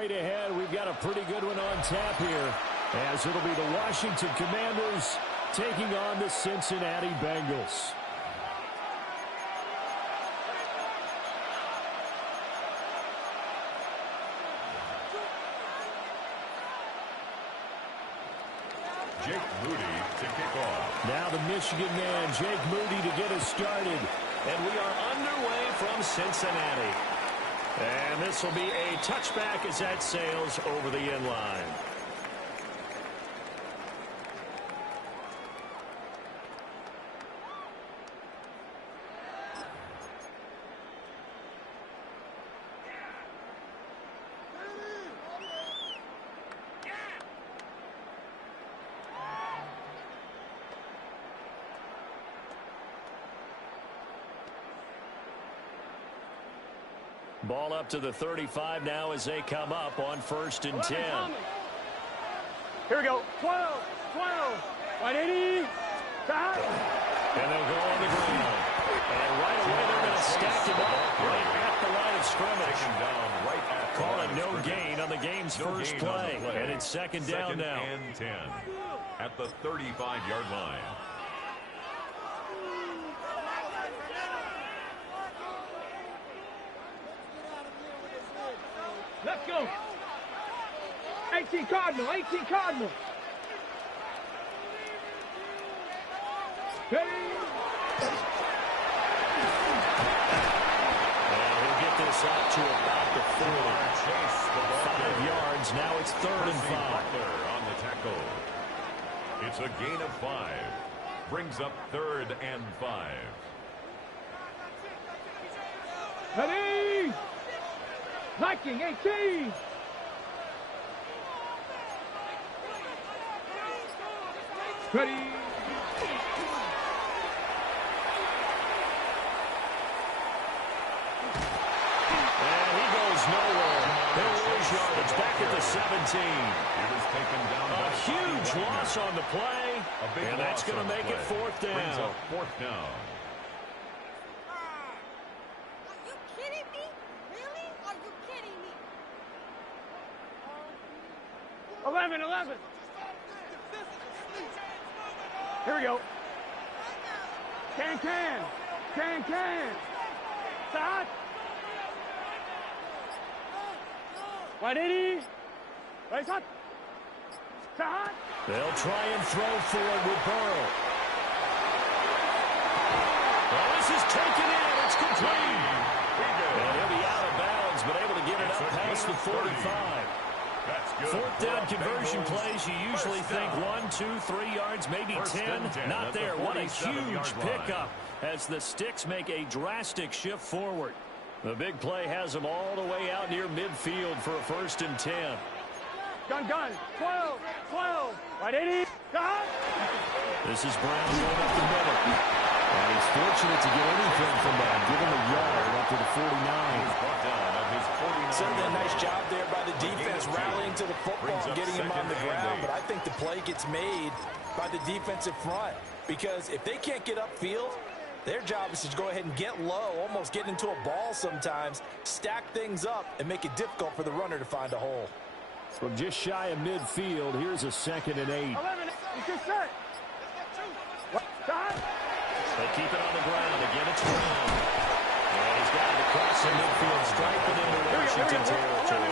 straight ahead. We've got a pretty good one on tap here, as it'll be the Washington Commanders taking on the Cincinnati Bengals. Jake Moody to kick off. Now the Michigan man, Jake Moody, to get us started. And we are underway from Cincinnati. And this will be a touchback as that sails over the end line. Ball up to the 35 now as they come up on 1st and 10. Here we go. 12, 180. Stop. And they'll go on the ground. And right away they're going to stack him up right at the line of scrimmage. Calling no gain on the game's first play. And it's second down now. And 10 at the 35-yard line. Let's go. 18 Cardinal, 18 Cardinal. Hey. And he'll get this out to about the 40. 5 yards. Now it's 3rd and 5. On the tackle. It's a gain of 5. Brings up 3rd and 5. Ready. Viking 18. Ready. And he goes nowhere. There is yardage back at the 17. He was taken down. A huge loss on the play. And that's going to make it 4th down. Brings up 4th down. 11. Here we go. Can. Stop. 180. Right shot. Stop. They'll try and throw for it with Burrow. Well, this is taken in. It's complete. And he'll be out of bounds, but able to get it up past the 45. 4th down conversion plays, you usually think 1, 2, 3 yards, maybe 10. Not there. What a huge pickup as the Sticks make a drastic shift forward. The big play has them all the way out near midfield for a 1st and 10. Gun. 12. 180. Stop. This is Brown going up the middle. And he's fortunate to get anything from that. Give him a yard up to the 49. Certainly a nice job there by the defense, rallying to the football and getting him on the ground. But I think the play gets made by the defensive front, because if they can't get upfield, their job is to go ahead and get low, almost get into a ball sometimes, stack things up, and make it difficult for the runner to find a hole. From just shy of midfield, here's a 2nd and 8. 11. It's set. Stop. They keep it on the ground. Again, it's Brown. And he's got it across the midfield stripe and into Washington territory.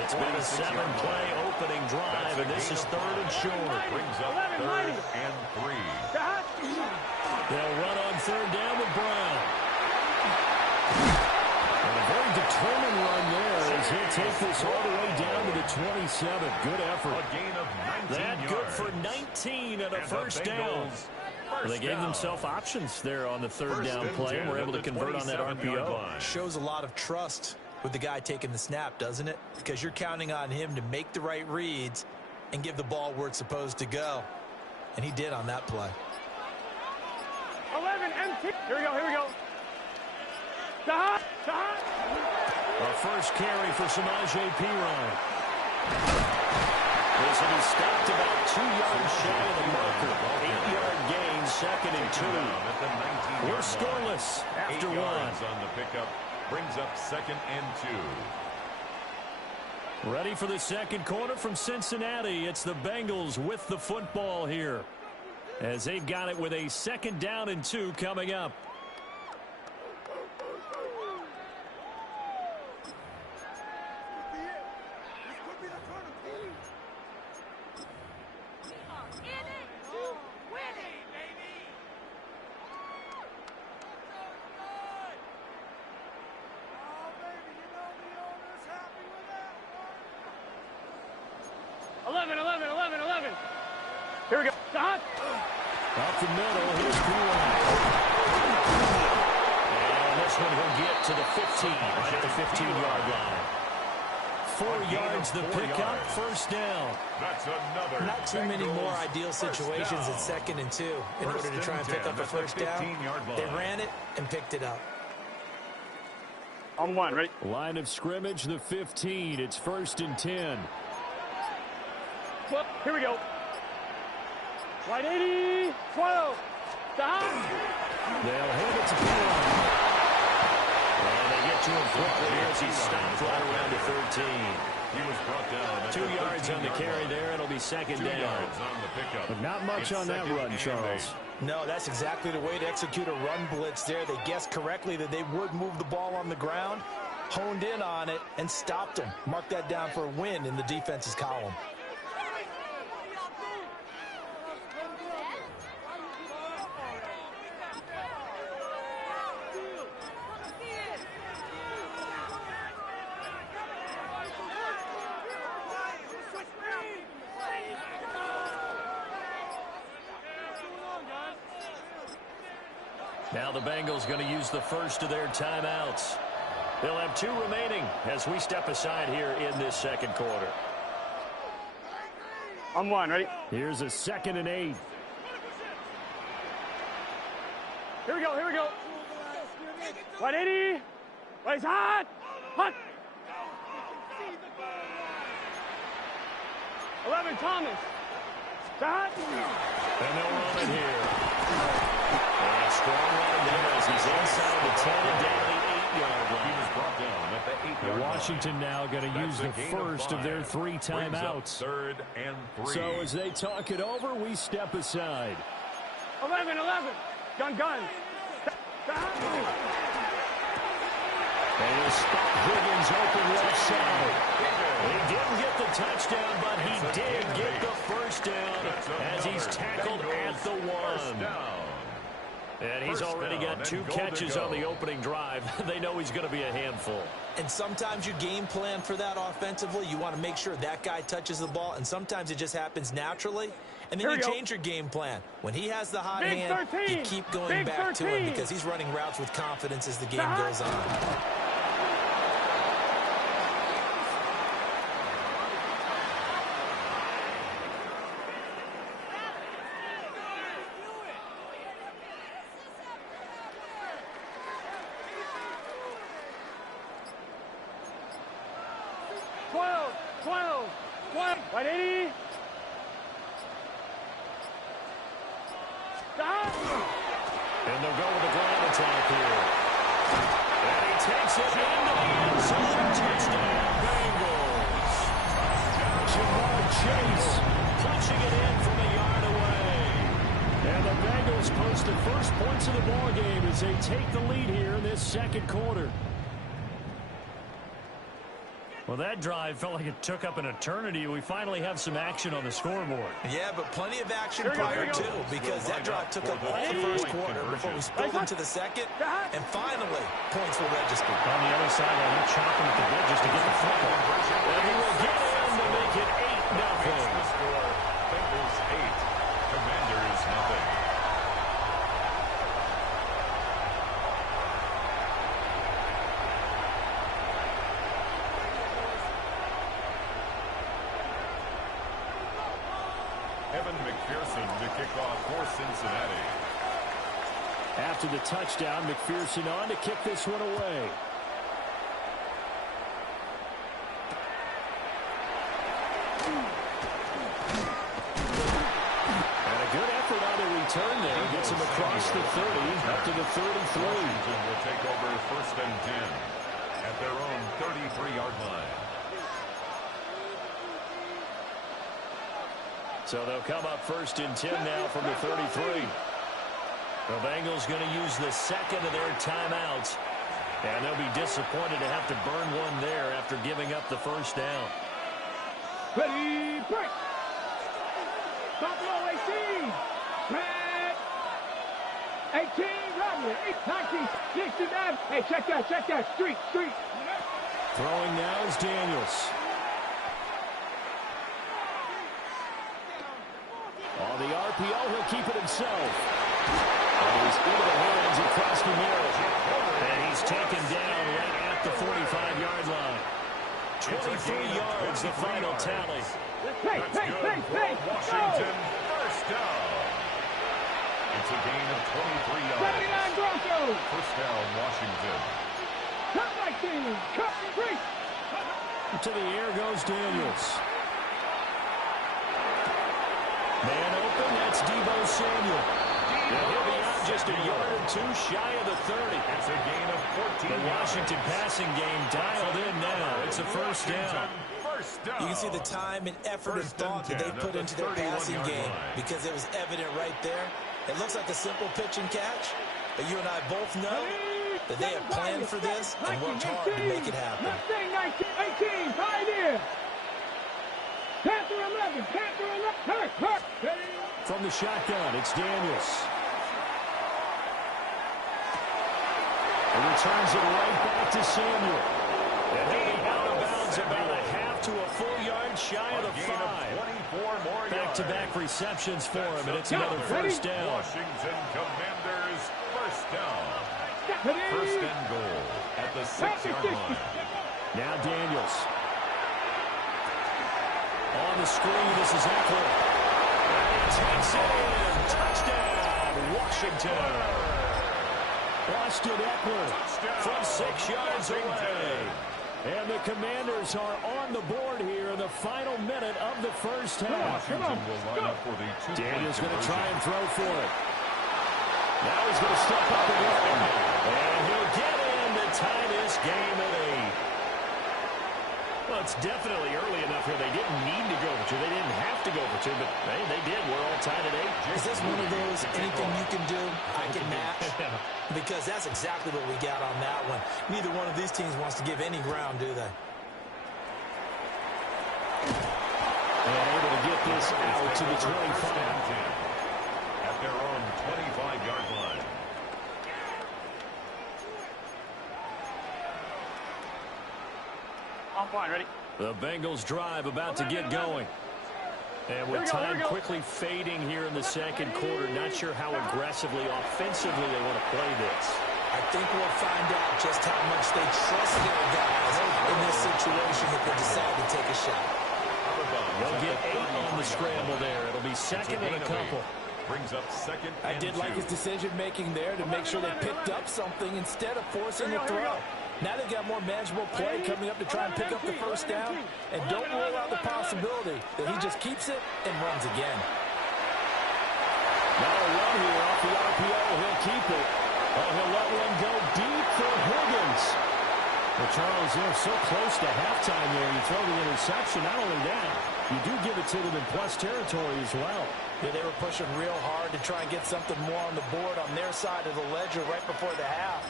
It's been a 7-play opening drive, and this is 3rd and short. Brings up 3rd and 3. They'll run on 3rd down with Brown. And a very determined run there as he'll take this all the way down to the 27. Good effort. A gain of 19 That yards. good for 19 and a 1st down. They gave themselves options there on the 3rd down play, and were able to convert on that RPO. Shows a lot of trust with the guy taking the snap, doesn't it? Because you're counting on him to make the right reads and give the ball where it's supposed to go. And he did on that play. 11 empty. Here we go. Stop. Our first carry for Samaje Perine. This will be stopped about 2 yards shy of the marker. 8-yard gain, 2nd and 2. We're scoreless after 1. On the pickup brings up 2nd and 2. Ready for the second quarter from Cincinnati. It's the Bengals with the football here, as they've got it with a 2nd down and 2 coming up. Here we go. Stop. Up the middle, here's Kuhn. And this one will get to the 15, right at the 15-yard line. 4 yards the pickup, 1st down. That's another. Not too many more ideal situations at 2nd and 2 in order to try and pick up a 1st down. They ran it and picked it up. On 1, ready? Line of scrimmage, the 15. It's 1st and 10. Well, here we go. Right 80, 12. Stop. They'll hand it to Kuhn. And they get to him quickly as he stopped right around the 13. He was brought down at 2 yards on the carry there. It'll be 2nd 2 down. yards on the pickup. But not much on that run, Charles. No, that's exactly the way to execute a run blitz there. They guessed correctly that they would move the ball on the ground, honed in on it, and stopped them. Mark that down for a win in the defense's column. Now the Bengals going to use the first of their timeouts. They'll have 2 remaining as we step aside here in this 2nd quarter. On 1, ready? Here's a 2nd and 8. Here we go, here we go. Right 80. Right hot. Hot. 11, Thomas. Stop. And they'll run it here. And strong run there as he's inside the 10 and down the 8-yard line. He was brought down at the 8-yard line. Washington now going to use the first of their 3 timeouts. 3rd and 3. So as they talk it over, we step aside. 11. Gun. And he'll spot Higgins open left side. He didn't get the touchdown, but he did get the 1st down as he's tackled at the 1. And he's already got 2 catches on the opening drive. They know he's going to be a handful. And sometimes you game plan for that offensively. You want to make sure that guy touches the ball, and sometimes it just happens naturally. And then you change your game plan. When he has the hot hand, you keep going back to him because he's running routes with confidence as the game goes on. 180. Stop. And they'll go with the ground attack here. And he takes it into the end zone. Touchdown, Bengals. Jamar Chase punching it in from a yard away. And the Bengals post the first points of the ball game as they take the lead here in this 2nd quarter. Well, that drive felt like it took up an eternity. We finally have some action on the scoreboard. Yeah, but plenty of action prior to, because that drive took up all the 1st quarter before we spilled into the 2nd, and finally, points were registered. On the other side, they're chopping at the bit just to get the football. And he will get in to make it 8-0. The score, Bengals 8, Commanders 0. McPherson to kick off for Cincinnati. After the touchdown, McPherson on to kick this one away. And a good effort on the return there. Gets him across the 30, up to the 33. Washington will take over 1st and 10 at their own 33-yard line. So they'll come up 1st and 10 now from the 33. The Bengals going to use the second of their timeouts. And they'll be disappointed to have to burn one there after giving up the first down. Ready, break. Buffalo 18. Red. 18, Rodney. 19, 69. Hey, check that. Street. Throwing now is Daniels. On the RPO, he'll keep it himself. And he's into the hands of Castanero. And he's taken down right at the 45-yard line. 23 yards, the final tally. Hey, Washington, first down. It's a gain of 23 yards. 79 Broncos. First down, Washington. Cut 19. Cut 3. To the air goes Daniels. Man open, that's Deebo Samuel. And he'll be out just a yard or two shy of the 30. It's a gain of 14 The Washington passing game dialed in now. It's a first down. You can see the time and effort and thought that they put into their passing game because it was evident right there. It looks like a simple pitch and catch, but you and I both know that they have planned for this and worked hard to make it happen. 18, Pioneer. Panther 11. Hurt. From the shotgun, it's Daniels. And returns it right back to Samuel. And he'll be out of bounds about a half to a full yard shy of the 5. Back-to-back receptions for him, and it's another first down. Washington Commanders, first down. First and goal at the 6-yard line. Now Daniels. On the screen, this is Eckler. And he takes it in. Touchdown, Washington. Austin Eckler from 6 yards away. And the Commanders are on the board here in the final minute of the first half. Washington will line up for the two-point Daniels going to try conversion. and throw for it. Now he's going to step up again. And he'll get in to tie this game at 8. Well, it's definitely early enough here. They didn't need to go for 2. They didn't have to go for 2, but they did. We're all tied at 8. Is this one of those anything you can do, I can match? Because that's exactly what we got on that one. Neither one of these teams wants to give any ground, do they? And able to get this out to the 25. At their own 25-yard line. I'm fine, ready? The Bengals drive about to get going. And with time quickly fading here in the second quarter, not sure how aggressively, offensively they want to play this. I think we'll find out just how much they trust their guys in this situation if they decide to take a shot. They'll get 8 on the scramble there. It'll be second and a couple. Brings up second I and did like his decision-making there to make sure they picked up something instead of forcing a throw. Now they've got more manageable play coming up to try and pick up the first down. And don't rule out the possibility that he just keeps it and runs again. Now a run here off the RPO. He'll keep it. Oh, he'll let one go deep for Higgins. Well, Charles, they're so close to halftime there. You throw the interception. Not only that, you do give it to them in plus territory as well. Yeah, they were pushing real hard to try and get something more on the board on their side of the ledger right before the half.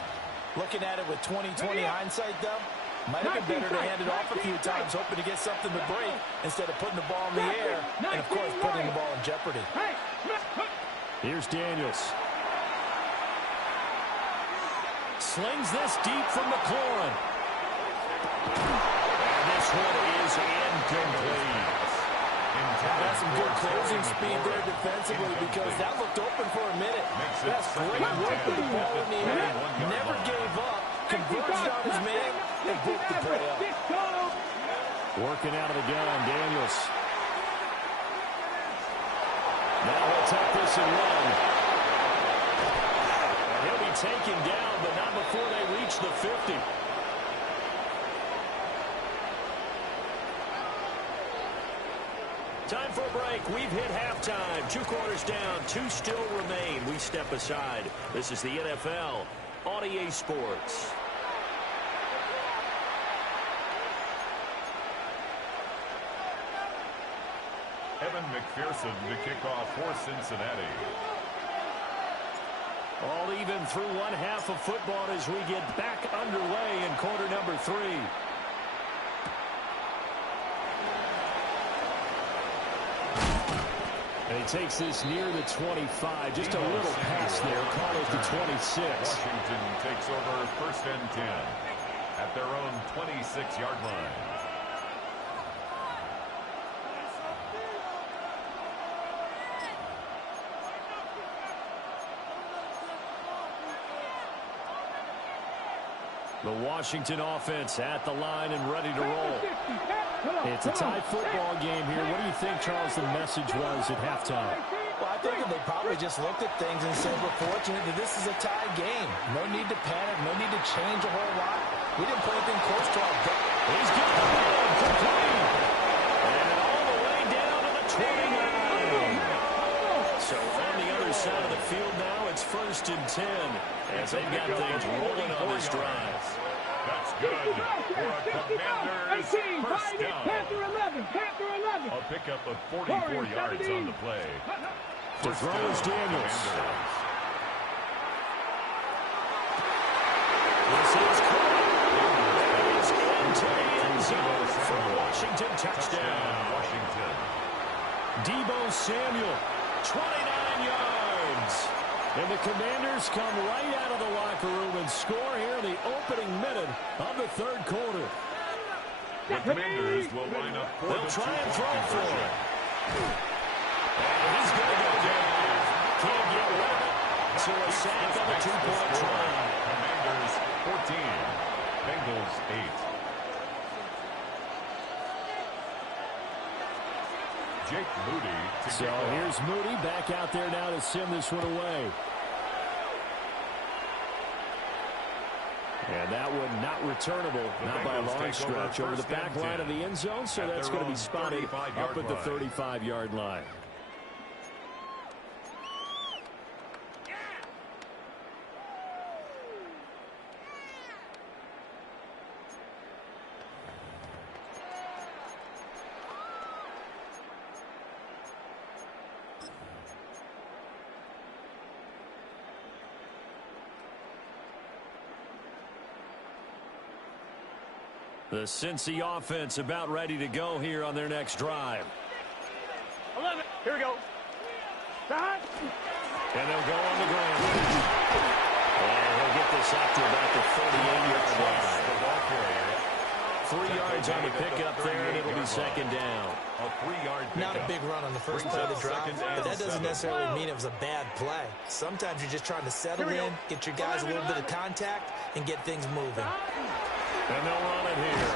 Looking at it with 20/20 hindsight, though, might have been better to hand it off a few times, hoping to get something to break instead of putting the ball in the air and, of course, putting the ball in jeopardy. Here's Daniels. Slings this deep from McLaurin. And this one is incomplete. That's some good closing speed there defensively because that looked open for a minute. That's great work with the ball in the air. Never gave up. Converged on his man and broke the play up. Working out of the gun, Daniels. Now he'll take this and run. And he'll be taken down, but not before they reach the 50. Time for a break. We've hit halftime. 2 quarters down. 2 still remain. We step aside. This is the NFL on EA Sports. Evan McPherson to kick off for Cincinnati. All even through one half of football as we get back underway in quarter number 3. And he takes this near the 25. Just a little pass there. Call it the 26. Washington takes over 1st and 10 at their own 26-yard line. The Washington offense at the line and ready to roll. It's a tie football game here. What do you think, Charles, the message was at halftime? Well, I think they probably just looked at things and said, we're fortunate that this is a tie game. No need to panic. No need to change a whole lot. We didn't play anything close to our goal. He's got the ball complete. And all the way down to the 29. So on the other side of the field now, it's 1st and 10. As they've got things rolling on this drive. That's good for a Commanders first down. A pickup of 44 yards on the play. To throw is Daniels. This is caught. That is into the end zone for Washington. Touchdown. Washington. Deebo Samuel, 29 yards. And the Commanders come right out of the locker room and score here in the opening minute of the 3rd quarter. The Commanders will line up for They'll the try and throw for it. And he's going to go down. Can't get rid of it. So a sack on the 2-point try. Commanders 14, Bengals 8. Jake Moody to So kick off. here's Moody back out there now to send this one away. And that one not returnable, not by a long stretch, over the back line of the end zone, so that's going to be spotted up at the 35-yard line. The Cincy offense about ready to go here on their next drive. 11. Here we go. Start. And they'll go on the ground. And he'll get this up to about the 38-yard line. The ball carrier. 3 yards on the pickup there, and it'll be 2nd down. A 3-yard pickup. Not a big run on the first play of the drive, but that doesn't necessarily mean it was a bad play. Sometimes you're just trying to settle in, get your guys a little bit of contact, and get things moving. And they'll run it here.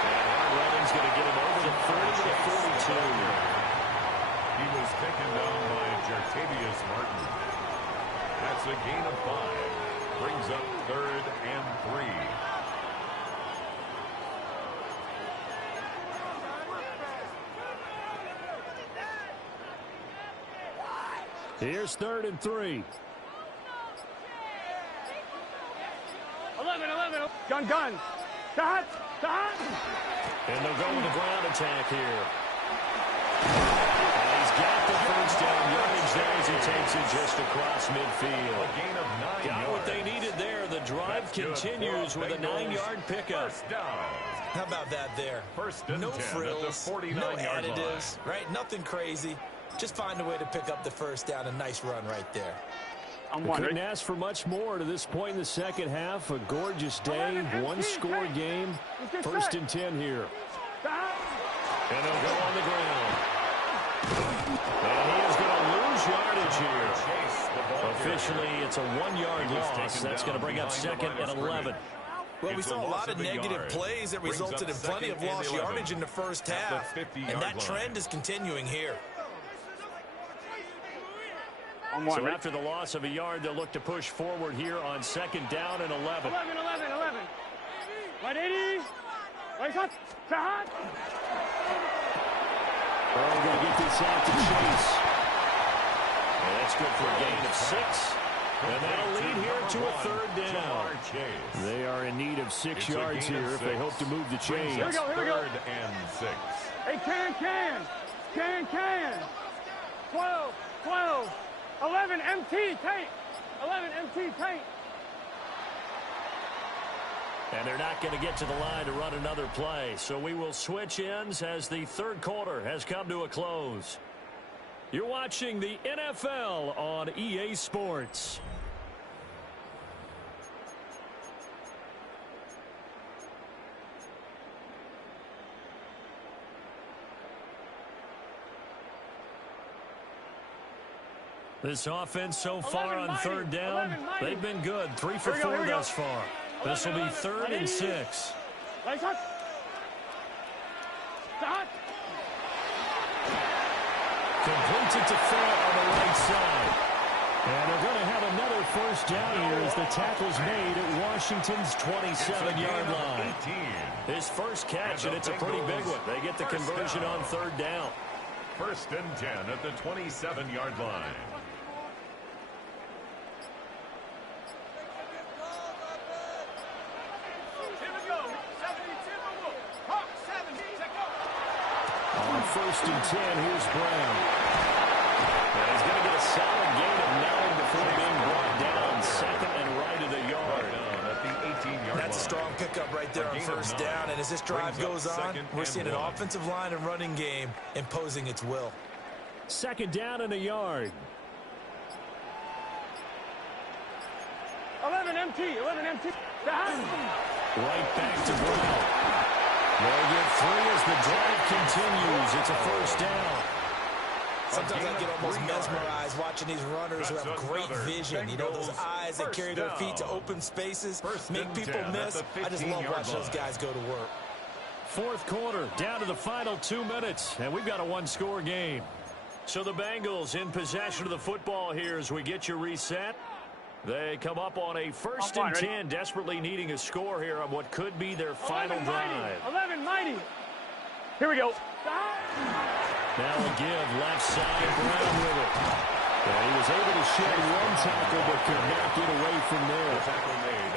And that running's going to get him over the 30 to the 42. He was taken down by Jartavius Martin. That's a gain of 5. Brings up 3rd and 3. Here's 3rd and 3. 11. Gun. Start. And they'll go with the ground attack here. And he's got the first down yardage there as he takes it just across midfield. A gain of 9 Got yards. what they needed there. The drive continues with a 9-yard pickup. First down. How about that there? First and no 10 frills, at the 49 no yard additives, right? Nothing crazy. Just find a way to pick up the first down. A nice run right there. Couldn't ask for much more to this point in the second half. A gorgeous day, one-score game. 1st and 10 here. And they'll go on the ground. And he is going to lose yardage here. Officially, it's a 1-yard loss. That's going to bring up 2nd and 11. Well, we saw a lot of negative plays that resulted in plenty of lost yardage in the first half. And that trend is continuing here. So after the loss of a yard, they'll look to push forward here on 2nd down and 11. 11. 180. Right hot. Start. We're going to get this out to Chase. And that's good for a gain of 6. And that'll lead here to a 3rd down. They are in need of 6 yards here if they hope to move the chains. Here we go. 3rd and 6. Hey, can. Can. 12, 11, MT, tape. 11, MT, tape. And they're not going to get to the line to run another play. So we will switch ends as the third quarter has come to a close. You're watching the NFL on EA Sports. This offense so far on third down, they've been good. 3 for 4 thus far. This will be 3rd and 6. Completes it to Fant on the right side. And they're going to have another first down here as the tackle's made at Washington's 27-yard line. His first catch, and it's a pretty big one. They get the conversion on third down. 1st and 10 at the 27-yard line. On 1st and 10, here's Brown. And he's going to get a solid gain of 9 before being brought down. 2nd and right of the yard. At the 18-yard That's a strong pickup right there on first down. And as this drive goes on, we're seeing an offensive line and running game imposing its will. 2nd down and a yard. 11 MT. Right back to Brown. They'll get 3 as the drive continues. It's a first down. Sometimes I get almost mesmerized watching these runners who have great vision. You know, those eyes that carry their feet to open spaces, make people miss. I just love watching those guys go to work. 4th quarter, down to the final 2 minutes, and we've got a one-score game. So the Bengals in possession of the football here as we get you reset. They come up on a 1st and 10, desperately needing a score here on what could be their final drive. 11 mighty. Here we go. Now a give, left side, Brown with it. And he was able to shed one tackle, but could not get away from there.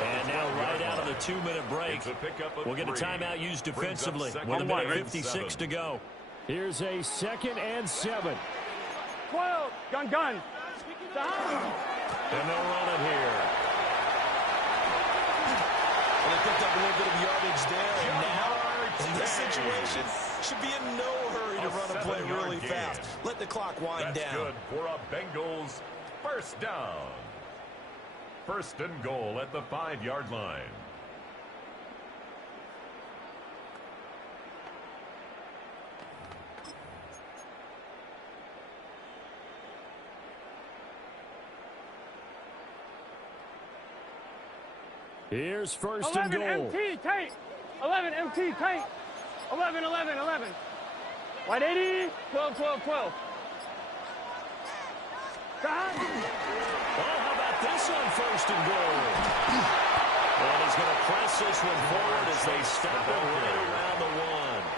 And now right out of the 2-minute break, we'll get a timeout used defensively with a minute 56 to go. Here's a 2nd and 7. 12, gun. And they'll run it here. Well, they picked up a little bit of yardage there, and now, in this situation, should be in no hurry to run a play really fast. Let the clock wind down. That's good for a Bengals first down. 1st and goal at the 5-yard line. Here's 1st and goal. 11 MT, tape. 11 MT, tape. 11. 180, 12. Well, how about this on 1st and goal? And he's going to press this one forward as they stop it right around the 1.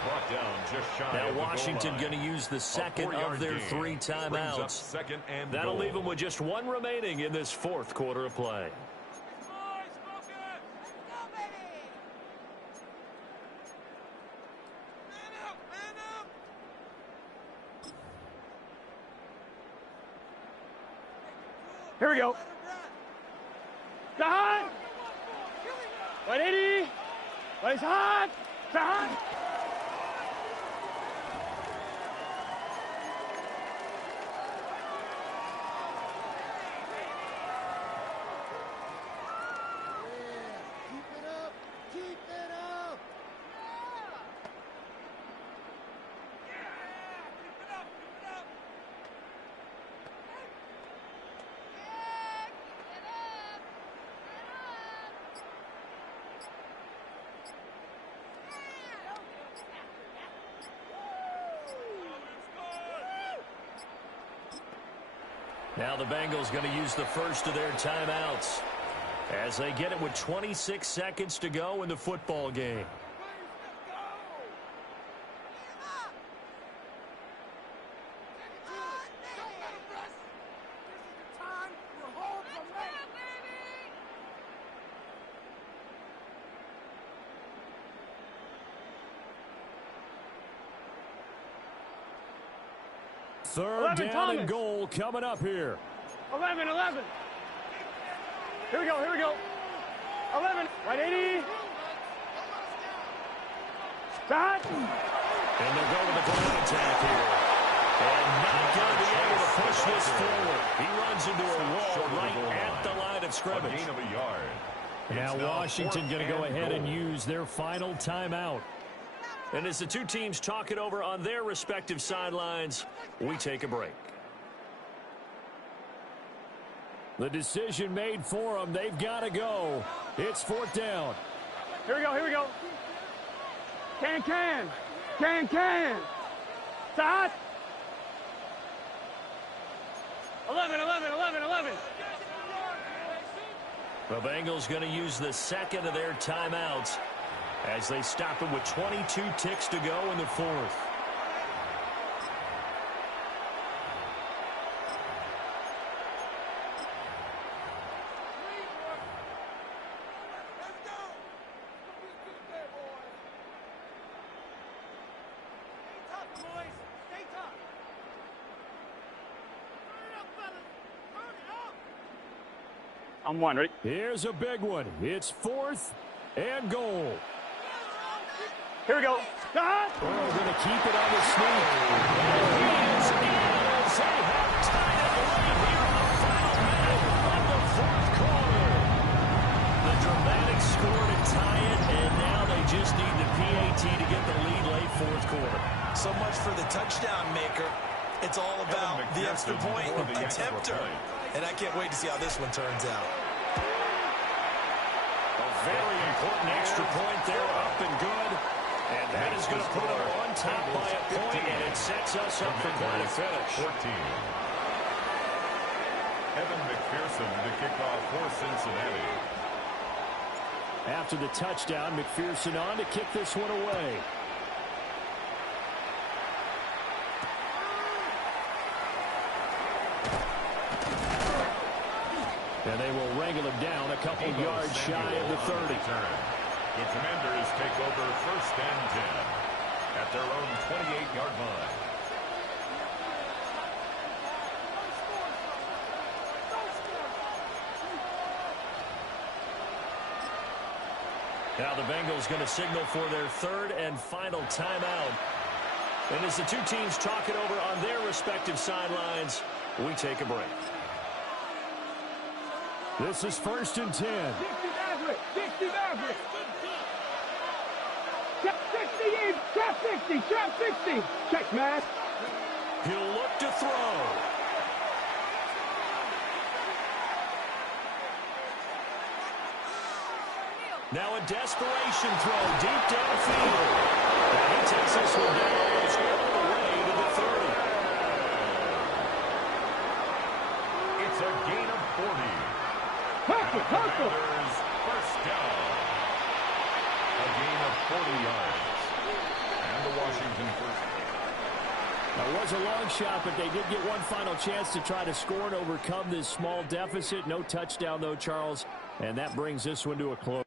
Brought down just shy now of the Washington goal line. going to use the 2nd of their 3 timeouts. That'll leave them with just 1 remaining in this 4th quarter of play. Here we go. Hot. 180. It's hot. Now the Bengals going to use the first of their timeouts as they get it with 26 seconds to go in the football game. Third down and goal coming up here. 11. Here we go. 11. Right 80. Start. And they'll go with the ground attack here. And not going to be able to push this forward. He runs into a wall right at the line of scrimmage. A gain of a yard. Now Washington going to go ahead and use their final timeout. And as the two teams talk it over on their respective sidelines, we take a break. The decision made for them. They've got to go. It's fourth down. Here we go. Can. Start. 11. The Bengals going to use the second of their timeouts as they stop them with 22 ticks to go in the fourth. I'm one, ready? Here's a big one. It's fourth and goal. Here we go. Start. Oh, going to keep it on the sneak. And he is in as they have tied it late here in the final minute of the fourth quarter. The dramatic score to tie it, and now they just need the PAT to get the lead late fourth quarter. So much for the touchdown maker. It's all about the extra point attempter. And I can't wait to see how this one turns out. A very important extra point there, up and good. And that is going to put them on top by a point, and it sets us up for quite a finish. 14. Evan McPherson to kick off for Cincinnati. After the touchdown, McPherson on to kick this one away. And they will wrangle him down a couple yards shy of the 30. The Commanders take over first and 10 at their own 28-yard line. Now the Bengals going to signal for their third and final timeout. And as the two teams talk it over on their respective sidelines, we take a break. This is first and 10. 60 Maverick. Trap 60. Check, man. He'll look to throw. Now a desperation throw deep downfield. And he takes this one down all the way to the 30. It's a gain of 40. Hustle. First down. A gain of 40 yards. And the Washington first. It was a long shot, but they did get one final chance to try to score and overcome this small deficit. No touchdown, though, Charles. And that brings this one to a close.